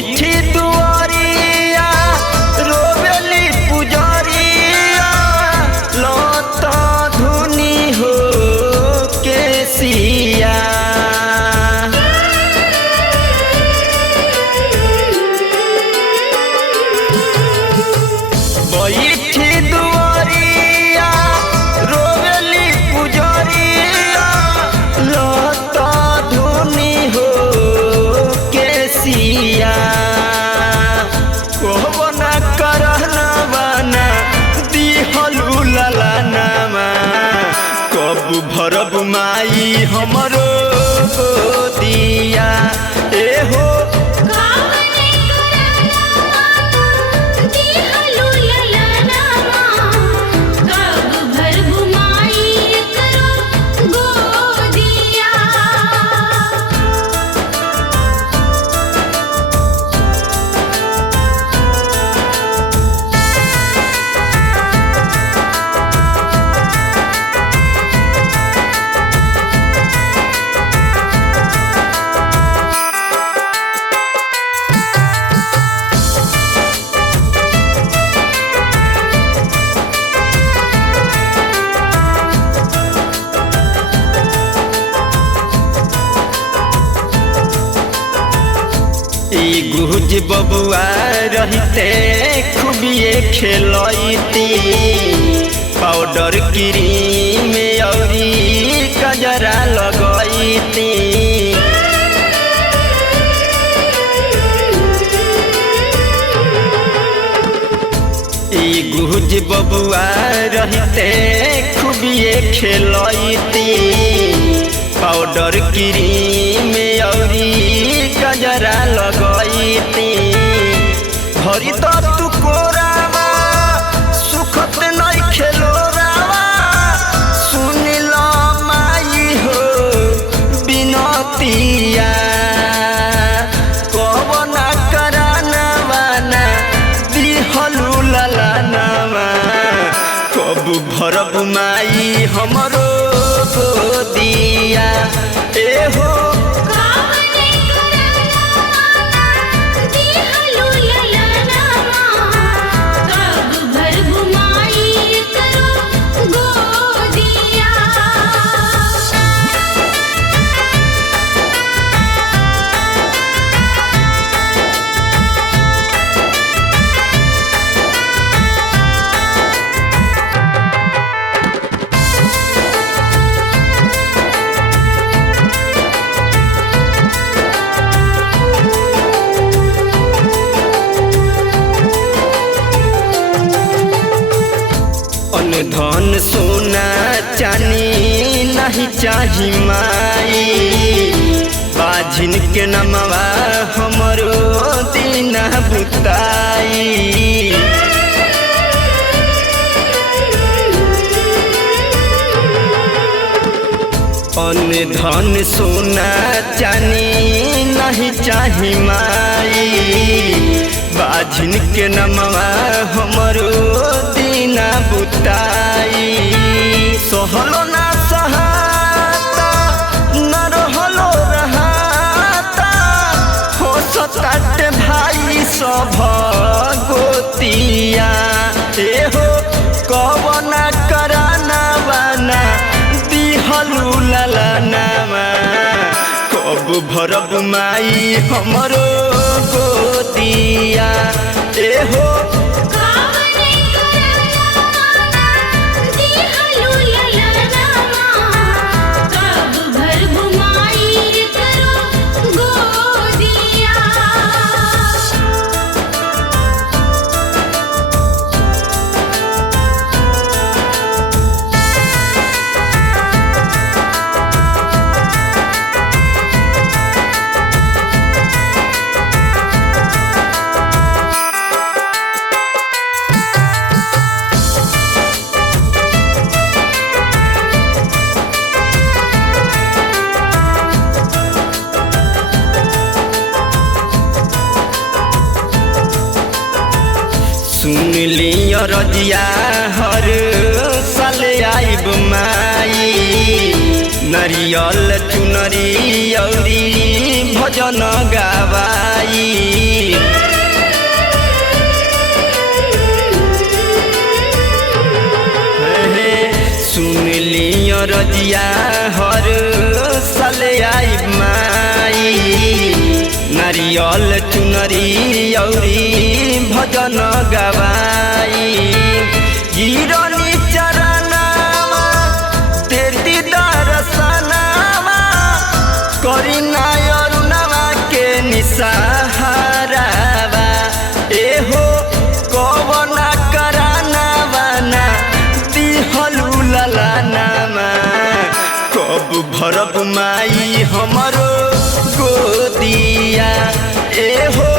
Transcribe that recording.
बैठी दुआरिया रोवेली पुजरिया लत धुनी हो केसिया बैठी दुआरिया रोवेली पुजरिया लत धुनी हो केसिया कोहबना करना बना दिहलू ललनामा कब भरब माई हमरो दिया ए हो गुज बबुआ रहते खूबिए खेलती पाउडर क्रीम औरी कजरा लगती गुज बबुआ रहते खूबिए खेलती पाउडर क्रीम औरी कजरा लगती भरी तो तू कोरावा सुखत नहीं खेलो रावा सुन लो माई हो बिनतिया कबना कराना बाना दिहलू ललनामा कब भरब माई हमरो दिया ए हो धन सोना चानी नहीं चाही माई बाझिन के नमवा हमरो दीना बुताई अन धन सोना चानी नहीं चाही माई बाझिन के नमवा हमरो दीना बुताई सहलो ना सहाता न रहलो रहाता हो सताटे भाई सब गोतिया ए हो कबना कराना बाना दिहलू ललनामा कब भरब माई हमरो गोतिया ए हो सुन लियो रजिया हर साल आइब माई नरियल चुनरी औरी भजन गावाई सुन लियो रजिया हर साल आई माई नारियल चुनरी औरी भजन गवाई गिरनी चरनावा तेरी दर्शनावा करी नायरुनावा के निसहारावा एहो कवना करानावा ना दिहलु ललानामा कब भरब माई हमरो गोदिया एहो